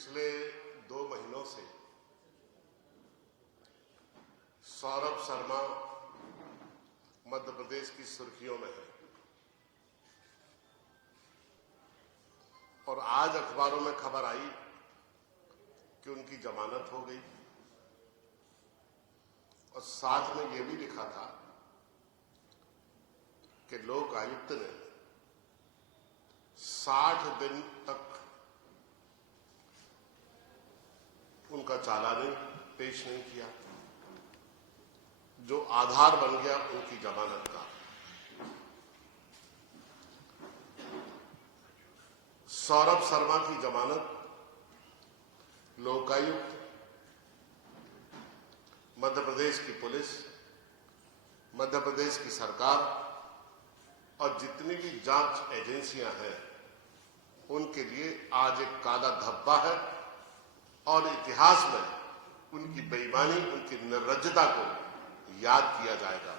पिछले 2 महीनों से सौरभ शर्मा मध्य प्रदेश की सुर्खियों में है और आज अखबारों में खबर आई कि उनकी जमानत हो गई और साथ में यह भी लिखा था कि लोक आयुक्त ने 60 दिन तक उनका चालान पेश नहीं किया, जो आधार बन गया उनकी जमानत का। सौरभ शर्मा की जमानत लोकायुक्त, मध्य प्रदेश की पुलिस, मध्य प्रदेश की सरकार और जितनी भी जांच एजेंसियां हैं उनके लिए आज एक काला धब्बा है और इतिहास में उनकी बेईमानी, उनकी निर्लज्जता को याद किया जाएगा।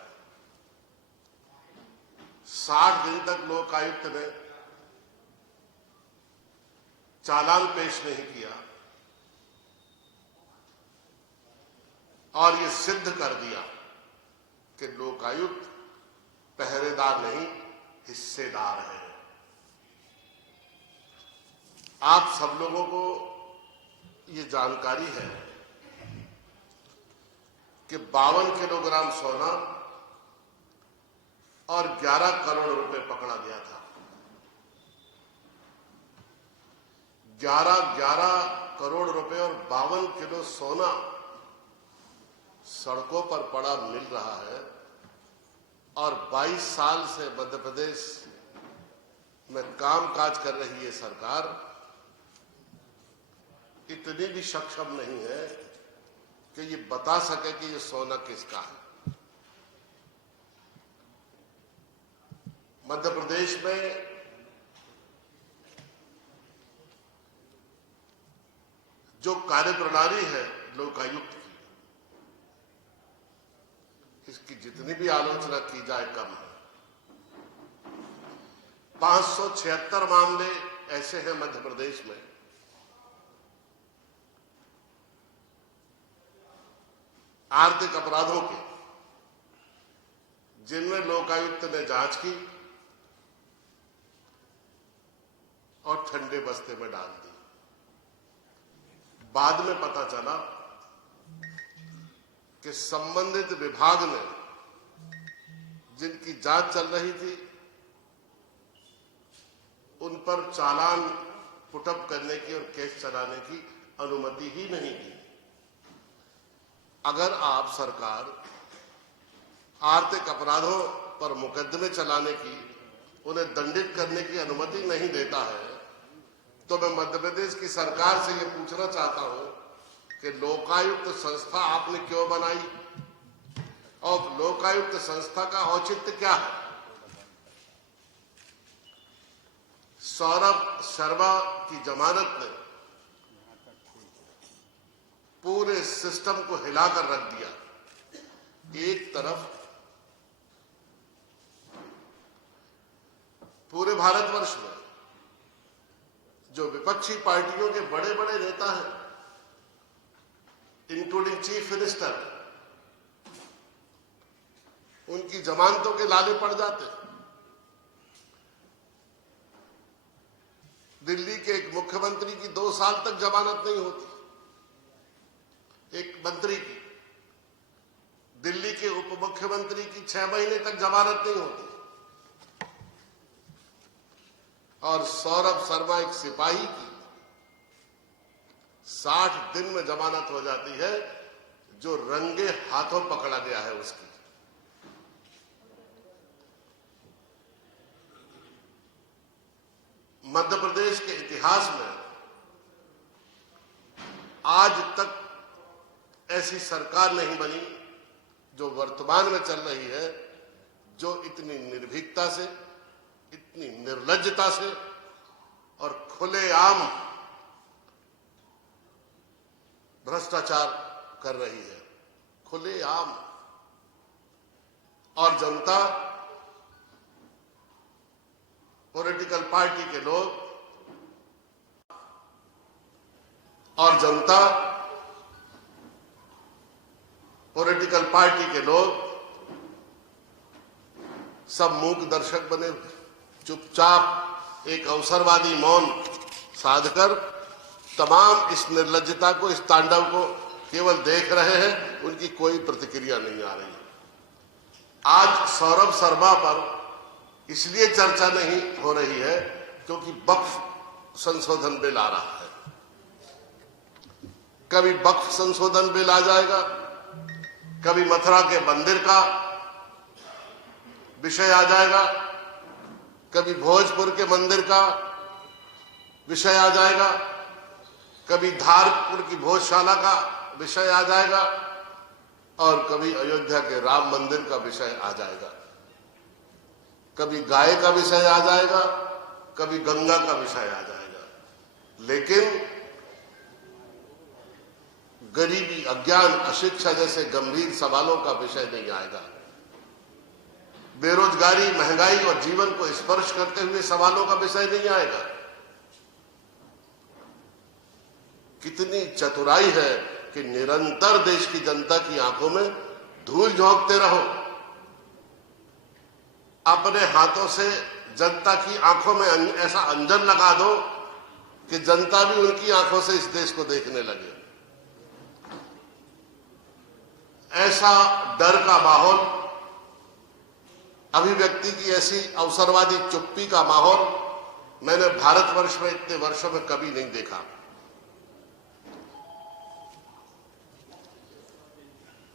60 दिन तक लोकायुक्त ने चालान पेश नहीं किया और ये सिद्ध कर दिया कि लोकायुक्त पहरेदार नहीं, हिस्सेदार है। आप सब लोगों को ये जानकारी है कि 52 किलोग्राम सोना और 11 करोड़ रुपए पकड़ा गया था। 11 करोड़ रुपए और 52 किलो सोना सड़कों पर पड़ा मिल रहा है और 22 साल से मध्य प्रदेश में कामकाज कर रही है सरकार इतनी भी सक्षम नहीं है कि ये बता सके कि ये सोना किसका है। मध्य प्रदेश में जो कार्यप्रणाली है लोकायुक्त की, इसकी जितनी भी आलोचना की जाए कम है। 576 मामले ऐसे हैं मध्य प्रदेश में आर्थिक अपराधों के, जिनमें लोकायुक्त ने जांच की और ठंडे बस्ते में डाल दी। बाद में पता चला कि संबंधित विभाग ने जिनकी जांच चल रही थी उन पर चालान पुटअप करने की और केस चलाने की अनुमति ही नहीं दी। अगर आप सरकार आर्थिक अपराधों पर मुकदमे चलाने की, उन्हें दंडित करने की अनुमति नहीं देता है, तो मैं मध्य प्रदेश की सरकार से यह पूछना चाहता हूं कि लोकायुक्त संस्था आपने क्यों बनाई और लोकायुक्त संस्था का औचित्य क्या है। सौरभ शर्मा की जमानत ने पूरे सिस्टम को हिलाकर रख दिया। एक तरफ पूरे भारतवर्ष में जो विपक्षी पार्टियों के बड़े बड़े नेता हैं, इंक्लूडिंग चीफ मिनिस्टर, उनकी जमानतों के लाले पड़ जाते। दिल्ली के एक मुख्यमंत्री की 2 साल तक जमानत नहीं होती, एक मंत्री की, दिल्ली के उप मुख्यमंत्री की 6 महीने तक जमानत नहीं होती और सौरभ शर्मा एक सिपाही की 60 दिन में जमानत हो जाती है, जो रंगे हाथों पकड़ा गया है उसकी। मध्य प्रदेश के इतिहास में आज तक ऐसी सरकार नहीं बनी जो वर्तमान में चल रही है, जो इतनी निर्भीकता से, इतनी निर्लज्जता से और खुलेआम भ्रष्टाचार कर रही है। खुलेआम। और जनता, पॉलिटिकल पार्टी के लोग और जनता, पॉलिटिकल पार्टी के लोग सब मूक दर्शक बने हुए, चुपचाप एक अवसरवादी मौन साधकर तमाम इस निर्लज्जता को, इस तांडव को केवल देख रहे हैं। उनकी कोई प्रतिक्रिया नहीं आ रही। आज सौरभ शर्मा पर इसलिए चर्चा नहीं हो रही है क्योंकि वक्फ संशोधन बिल आ रहा है। कभी वक्फ संशोधन बिल आ जाएगा, कभी मथुरा के मंदिर का विषय आ जाएगा, कभी भोजपुर के मंदिर का विषय आ जाएगा, कभी धारपुर की भोजशाला का विषय आ जाएगा और कभी अयोध्या के राम मंदिर का विषय आ जाएगा। कभी गाय का विषय आ जाएगा, कभी गंगा का विषय आ जाएगा, लेकिन गरीबी, अज्ञान, अशिक्षा जैसे गंभीर सवालों का विषय नहीं आएगा। बेरोजगारी, महंगाई और जीवन को स्पर्श करते हुए सवालों का विषय नहीं आएगा। कितनी चतुराई है कि निरंतर देश की जनता की आंखों में धूल झोंकते रहो। अपने हाथों से जनता की आंखों में ऐसा अंजन लगा दो कि जनता भी उनकी आंखों से इस देश को देखने लगे। ऐसा डर का माहौल, अभिव्यक्ति की ऐसी अवसरवादी चुप्पी का माहौल मैंने भारतवर्ष में इतने वर्षों में कभी नहीं देखा।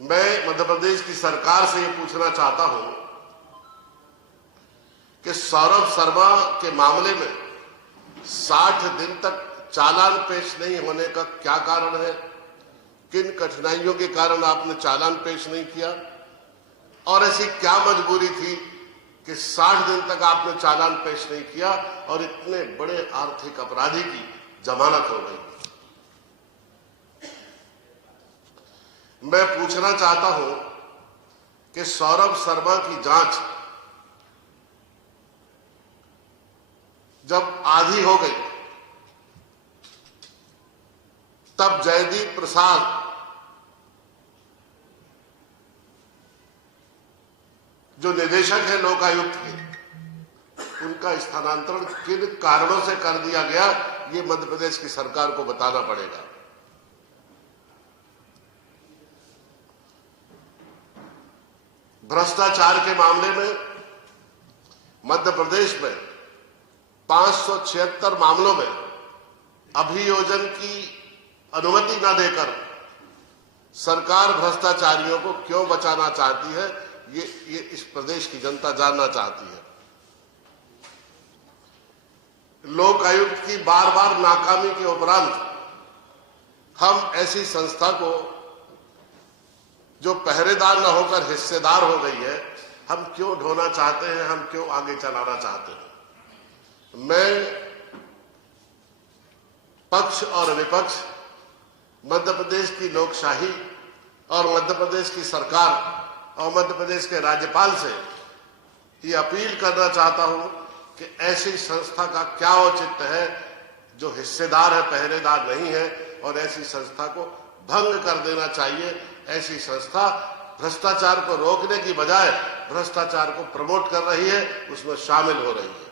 मैं मध्य प्रदेश की सरकार से ये पूछना चाहता हूं कि सौरभ शर्मा के मामले में 60 दिन तक चालान पेश नहीं होने का क्या कारण है? किन कठिनाइयों के कारण आपने चालान पेश नहीं किया और ऐसी क्या मजबूरी थी कि 60 दिन तक आपने चालान पेश नहीं किया और इतने बड़े आर्थिक अपराधी की जमानत हो गई? मैं पूछना चाहता हूं कि सौरभ शर्मा की जांच जब आधी हो गई तब जयदीप प्रसाद जो निदेशक है लोकायुक्त के, उनका स्थानांतरण किन कारणों से कर दिया गया, ये मध्य प्रदेश की सरकार को बताना पड़ेगा। भ्रष्टाचार के मामले में मध्य प्रदेश में 576 मामलों में अभियोजन की अनुमति न देकर सरकार भ्रष्टाचारियों को क्यों बचाना चाहती है, ये इस प्रदेश की जनता जानना चाहती है। लोकायुक्त की बार बार नाकामी के उपरांत हम ऐसी संस्था को जो पहरेदार न होकर हिस्सेदार हो गई है, हम क्यों ढोना चाहते हैं, हम क्यों आगे चलाना चाहते हैं? मैं पक्ष और विपक्ष, मध्य प्रदेश की लोकशाही और मध्य प्रदेश की सरकार और मध्य प्रदेश के राज्यपाल से ये अपील करना चाहता हूं कि ऐसी संस्था का क्या औचित्य है जो हिस्सेदार है, पहरेदार नहीं है, और ऐसी संस्था को भंग कर देना चाहिए। ऐसी संस्था भ्रष्टाचार को रोकने की बजाय भ्रष्टाचार को प्रमोट कर रही है, उसमें शामिल हो रही है।